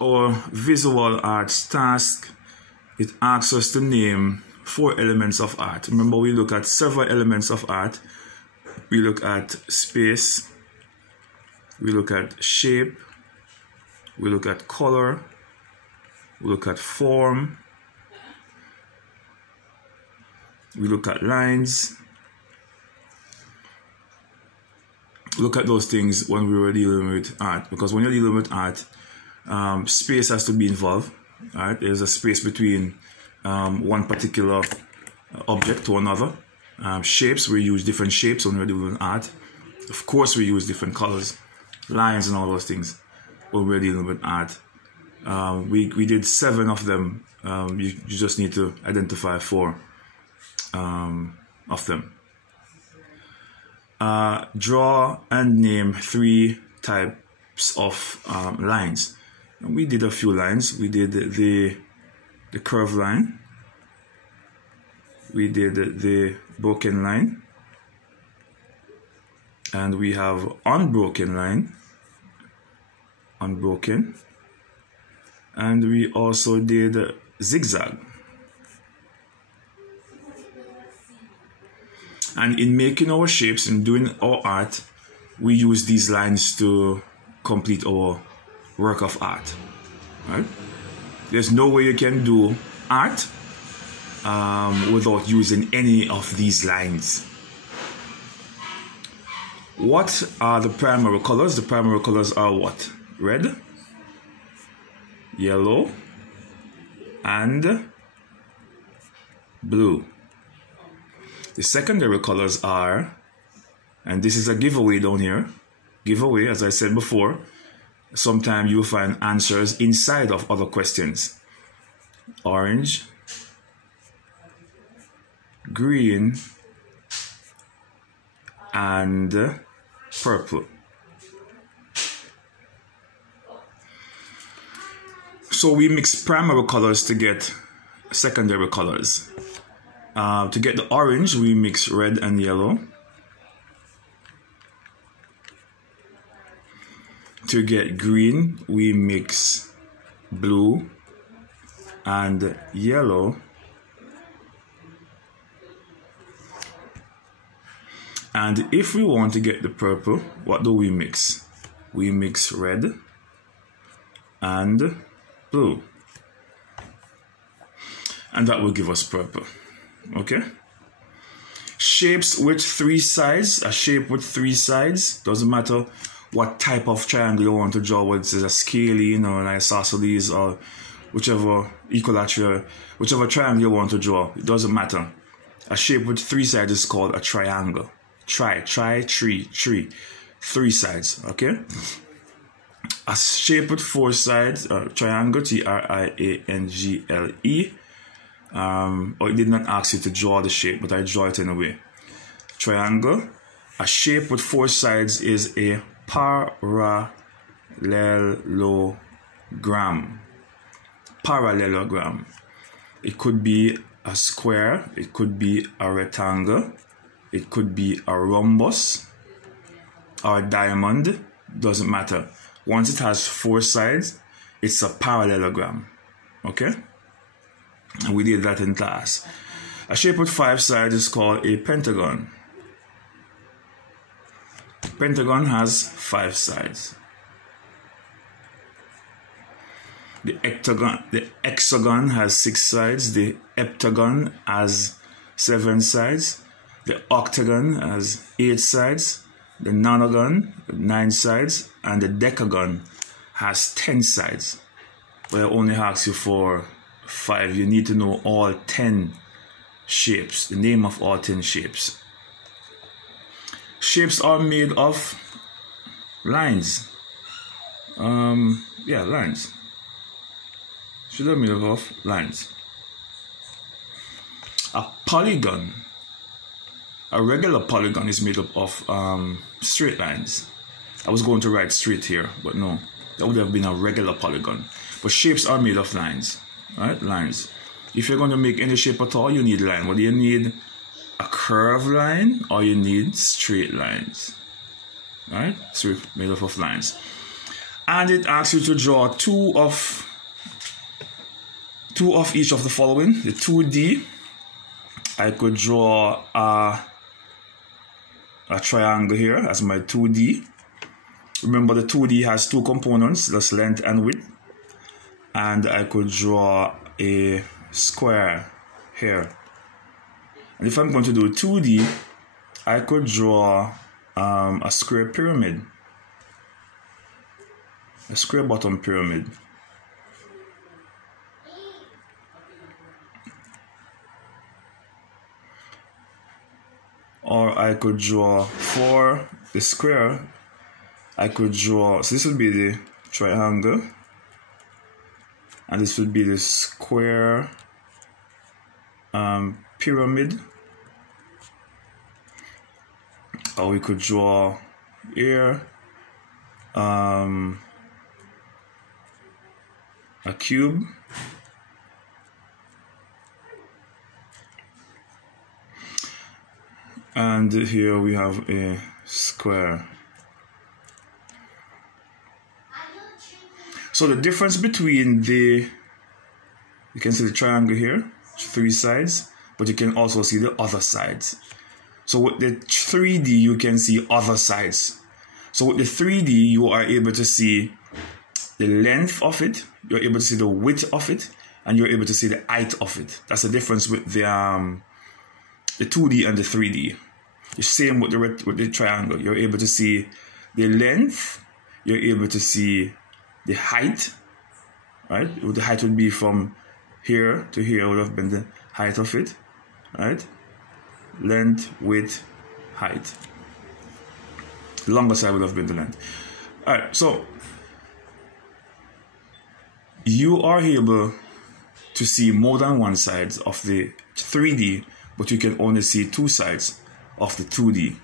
our visual arts task, it asks us to name 4 elements of art. Remember, we look at several elements of art. We look at space, we look at shape, we look at color, we look at form, we look at lines. Look at those things when we were dealing with art, because when you're dealing with art, space has to be involved. Right? There's a space between one particular object to another. Shapes, we use different shapes when we're dealing with art. Of course, we use different colors, lines, and all those things when we're dealing with art. We did 7 of them. You just need to identify 4 of them. Draw and name 3 types of lines. And we did a few lines. We did the curved line. We did the broken line. And we have unbroken line. Unbroken. And we also did zigzag. And in making our shapes and doing our art, we use these lines to complete our work of art. Right? There's no way you can do art without using any of these lines. What are the primary colors? The primary colors are what? Red, yellow, and blue. The secondary colors are, and this is a giveaway down here, giveaway, as I said before, sometimes you'll find answers inside of other questions. Orange, green, and purple. So we mix primary colors to get secondary colors. To get the orange, we mix red and yellow. To get green, we mix blue and yellow. And if we want to get the purple, what do we mix? We mix red and blue. And that will give us purple. Okay? Shapes with 3 sides. A shape with 3 sides. Doesn't matter what type of triangle you want to draw, whether it's a scalene or an isosceles or whichever equilateral, whichever triangle you want to draw. It doesn't matter. A shape with 3 sides is called a triangle. Tree. 3 sides. Okay? A shape with 4 sides, triangle, triangle. Or it did not ask you to draw the shape, but I draw it anyway. Triangle. A shape with 4 sides is a parallelogram. Parallelogram. It could be a square, it could be a rectangle, it could be a rhombus or a diamond. Doesn't matter. Once it has 4 sides, it's a parallelogram. Okay? And we did that in class. A shape with 5 sides is called a pentagon. Pentagon has 5 sides. The hexagon has 6 sides. The heptagon has 7 sides. The octagon has 8 sides. The nonagon, 9 sides. And the decagon has 10 sides. But I only ask you for 5. You need to know all 10 shapes, the name of all 10 shapes. Shapes are made of lines. Lines. Should have made up of lines. A polygon, a regular polygon, is made up of straight lines. I was going to write straight here, but no, that would have been a regular polygon. But shapes are made of lines. Right? Lines. If you're going to make any shape at all, you need line. Whether you need a curved line or you need straight lines. Right? So made up of lines. And it asks you to draw two of each of the following. The 2D, I could draw a triangle here as my 2D. Remember, the 2D has two components, that's length and width. And I could draw a square here. And if I'm going to do 2D, I could draw a square pyramid, a square bottom pyramid. Or I could draw, for the square, I could draw, so this would be the triangle, and this would be the square pyramid. Or we could draw here a cube. And here we have a square. So the difference between you can see the triangle here, 3 sides, but you can also see the other sides. So with the 3D, you can see other sides. So with the 3D, you are able to see the length of it, you're able to see the width of it, and you're able to see the height of it. That's the difference with the 2D and the 3D. The same with the triangle. You're able to see the length, you're able to see the height, right? The height would be from here to here, would have been the height of it, right? Length, width, height. The longer side would have been the length. All right, so you are able to see more than one side of the 3D, but you can only see 2 sides of the 2D.